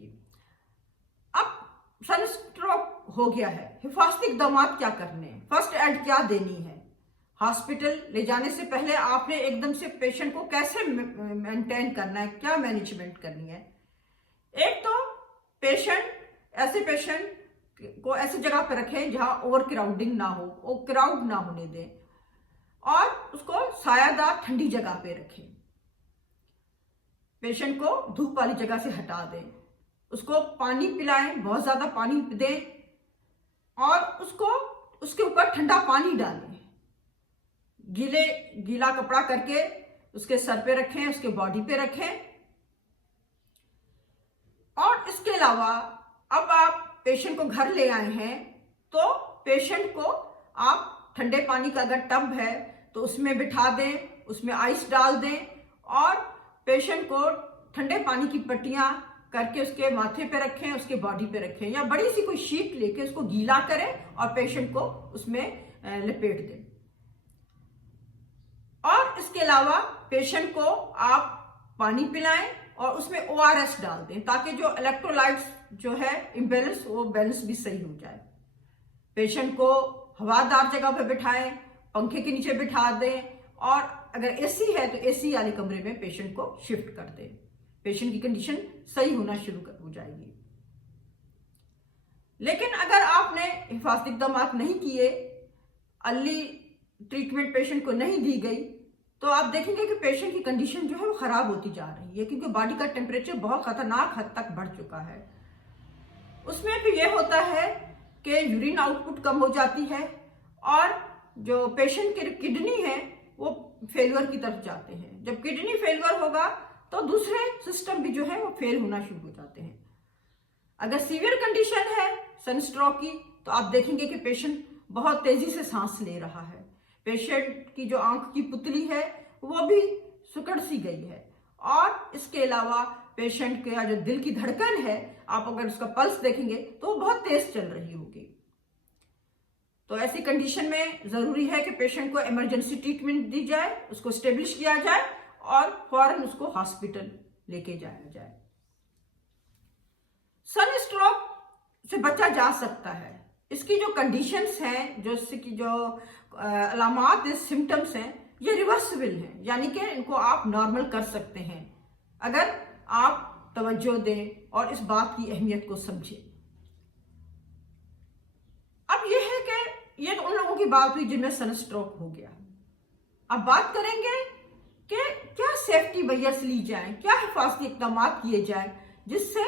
रहेगी। अब सनस्ट्रोक हो गया है, हिफाजती इक़दाम क्या करने हैं, फर्स्ट एड क्या देनी है, हॉस्पिटल ले जाने से पहले आपने एकदम से पेशेंट को कैसे मेंटेन करना है, क्या मैनेजमेंट करनी है। एक तो ऐसे पेशेंट को ऐसी जगह पर रखें जहां ओवर क्राउडिंग ना हो, वो क्राउड ना होने दें, और उसको सायादार ठंडी जगह पे रखें। पेशेंट को धूप वाली जगह से हटा दें, उसको पानी पिलाएं, बहुत ज्यादा पानी दें, और उसके ऊपर ठंडा पानी डालें, गीला कपड़ा करके उसके सर पे रखें, उसके बॉडी पे रखें। और इसके अलावा अब आप पेशेंट को घर ले आए हैं तो पेशेंट को आप ठंडे पानी का अगर टब है तो उसमें बिठा दें, उसमें आइस डाल दें, और पेशेंट को ठंडे पानी की पट्टियां करके उसके माथे पे रखें, उसके बॉडी पे रखें, या बड़ी सी कोई शीट लेके उसको गीला करें और पेशेंट को उसमें लपेट दें। और इसके अलावा पेशेंट को आप पानी पिलाएं और उसमें ORS डाल दें, ताकि जो इलेक्ट्रोलाइट्स जो है इम्बैलेंस, वो बैलेंस भी सही हो जाए। पेशेंट को हवादार जगह पर बिठाएं, पंखे के नीचे बिठा दें, और अगर AC है तो AC वाले कमरे में पेशेंट को शिफ्ट कर दें। पेशेंट की कंडीशन सही होना शुरू हो जाएगी। लेकिन अगर आपने हिफाजती इक़दाम नहीं किए, अर्ली ट्रीटमेंट पेशेंट को नहीं दी गई, तो आप देखेंगे कि पेशेंट की कंडीशन जो है वो खराब होती जा रही है, क्योंकि बॉडी का टेम्परेचर बहुत खतरनाक हद तक बढ़ चुका है। उसमें फिर ये होता है कि यूरिन आउटपुट कम हो जाती है, और जो पेशेंट की किडनी है वो फेलियर की तरफ जाते हैं। जब किडनी फेलियर होगा तो दूसरे सिस्टम भी जो है वो फेल होना शुरू हो जाते हैं। अगर सीवियर कंडीशन है सनस्ट्रोक की, तो आप देखेंगे कि पेशेंट बहुत तेजी से सांस ले रहा है, पेशेंट की जो आंख की पुतली है वो भी सिकुड़ सी गई है, और इसके अलावा पेशेंट का जो दिल की धड़कन है, आप अगर उसका पल्स देखेंगे तो वो बहुत तेज चल रही होगी। तो ऐसी कंडीशन में जरूरी है कि पेशेंट को इमरजेंसी ट्रीटमेंट दी जाए, उसको स्टेब्लिश किया जाए, और फौरन उसको हॉस्पिटल लेके जाया जाए। सनस्ट्रोक से बचा जा सकता है। इसकी जो कंडीशंस हैं, जो इसकी जो अलामात सिम्टम्स हैं, ये रिवर्सिबल हैं, यानी कि इनको आप नॉर्मल कर सकते हैं अगर आप तवज्जो दें और इस बात की अहमियत को समझें। अब ये है कि ये तो उन लोगों की बात हुई जिनमें सनस्ट्रोक हो गया। अब बात करेंगे कि क्या सेफ्टी मेजर्स ली जाए, क्या हिफाजती इक़दाम किए जाए जिससे